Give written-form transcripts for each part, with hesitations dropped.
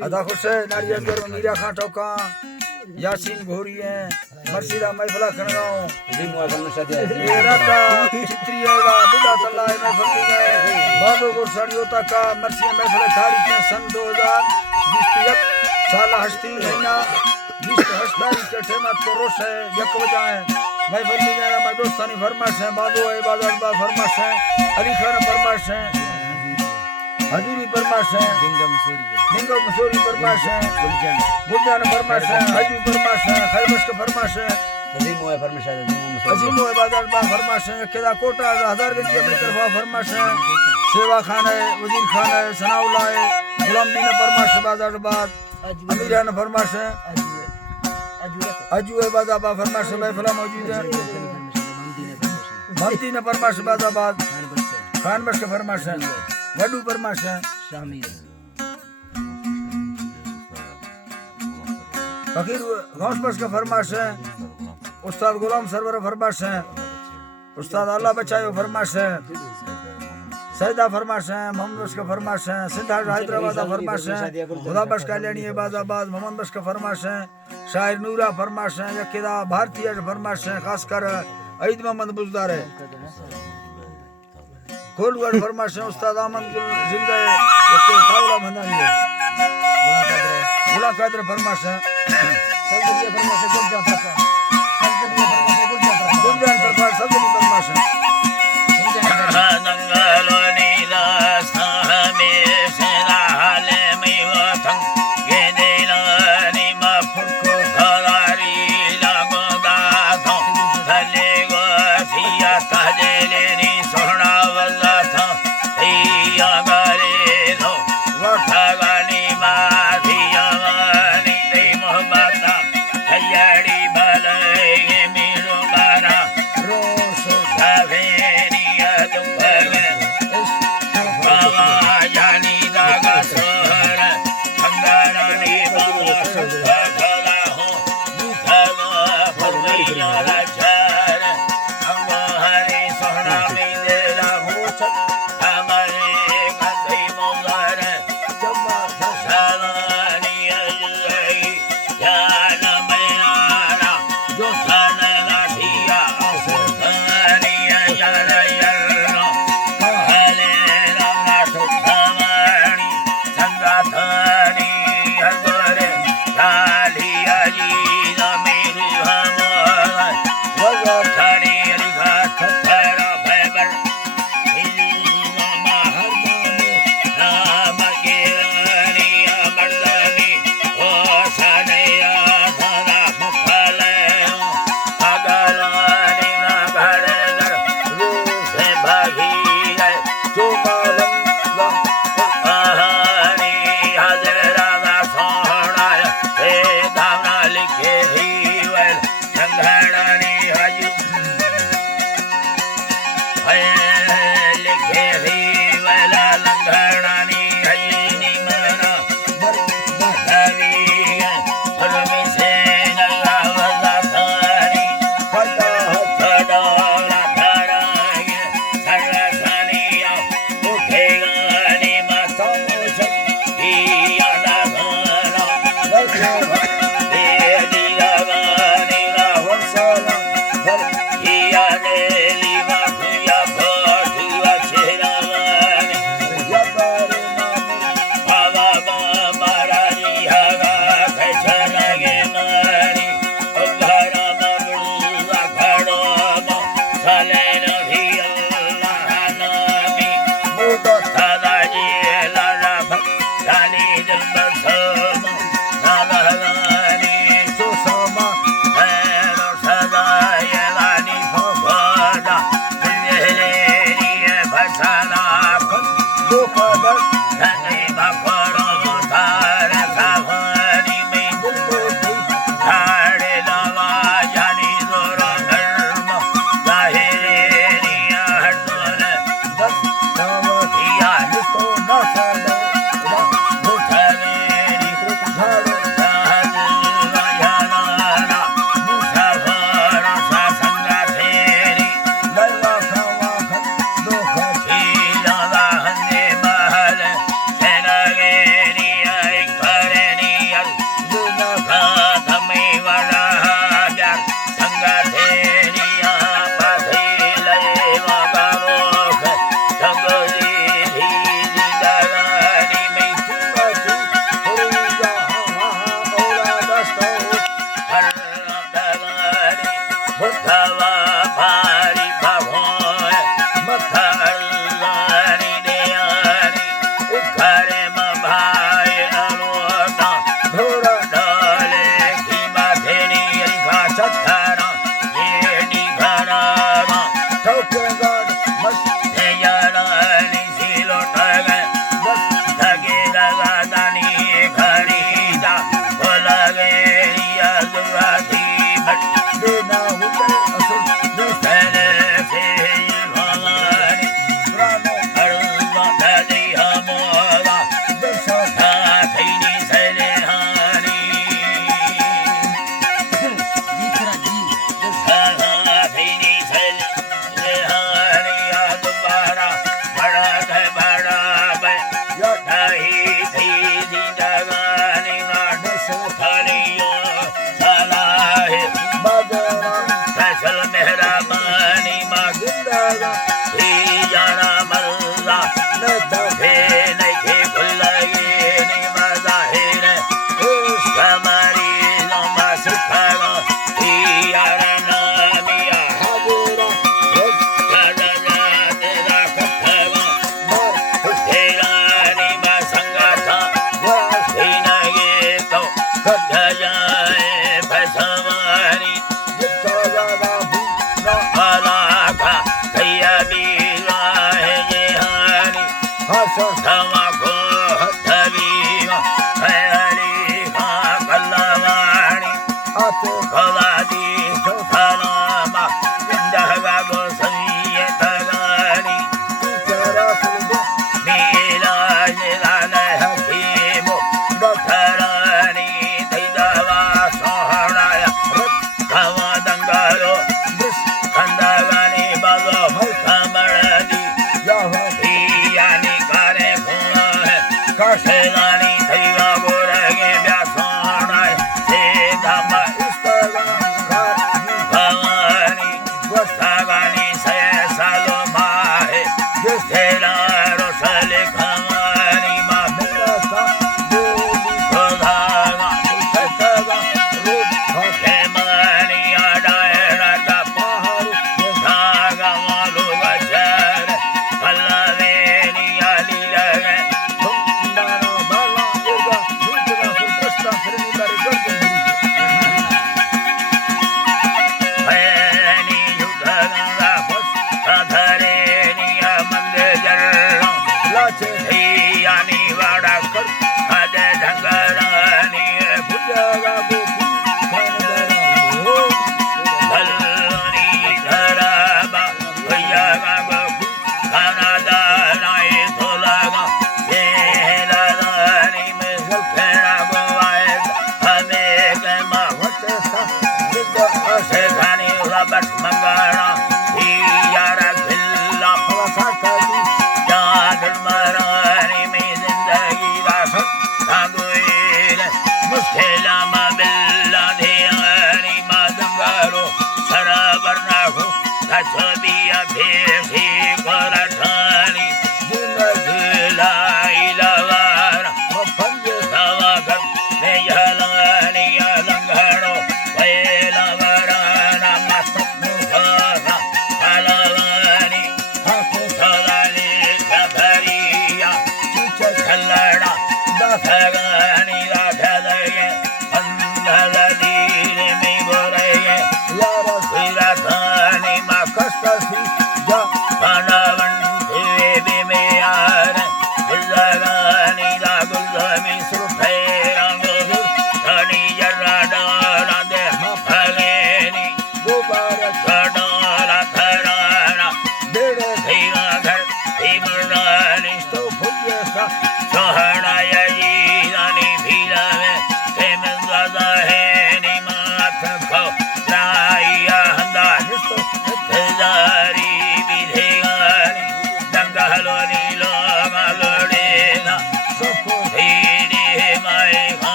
अदा खुश है नारियल करो मीरा खां टोका यासीन घोरी है मर्सीदा महफला खणगाओ मेरा का चित्री है वा बुढ़ा तल्ला है महफल में बाबू को सड़ियोता का मर्सी महफल तारीख में सन 2021 साल हस्ती महीना 20 तारीख के ठेमत को रोश है यक वजह है महफल में मेरा दोस्तानी फरमाइश है बाबू है बाजार बा फरमाइश है अली खान फरमाइश है हजूरी फरमाइश है लिंगो मसूरी फरमाइश है गुलजान फरमाइश है हजू फरमाइश है खैबस का फरमाइश है अजीम है बाजार बा फरमाइश है केदा कोटा हजार गंज की तरफा फरमाइश है सेवा खान है वजीर खान है सनाउल्लाह है गुलाम दीन फरमाइश है बाजार बाद अमीरान फरमाइश है अजू है बाजार बा फरमाइश है महफिल मौजूद है ममती ने फरमाइश बाजाबाद खान बस का फरमाइश है वडू फरमाइश है फकीर गौस बस का फरमाइश है उस्ताद गुलाम सरवर फरमाइश है उस्ताद अल्लाह बचायो फरमाइश है सैदा फरमाइश है मोहम्मद बस का फरमाइश है सिद्धा हैदराबाद का फरमाइश है खुदा बस कल्याणी बाजाबाद मोहम्मद बस का फरमाइश है शायर नूरा फरमाइश है यकीदा भारतीय फरमाइश है खासकर ईद मोहम्मद बुजदार है कोलगढ़ फरमाइश है उस्ताद अहमद जिंदा है यके तावला भंडारी है मुलाकात फरमाइश है सल्लल्लाहु फरमाइश है गुलजान फरमाइश सल्लल्लाहु फरमाइश है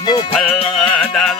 Mukhalla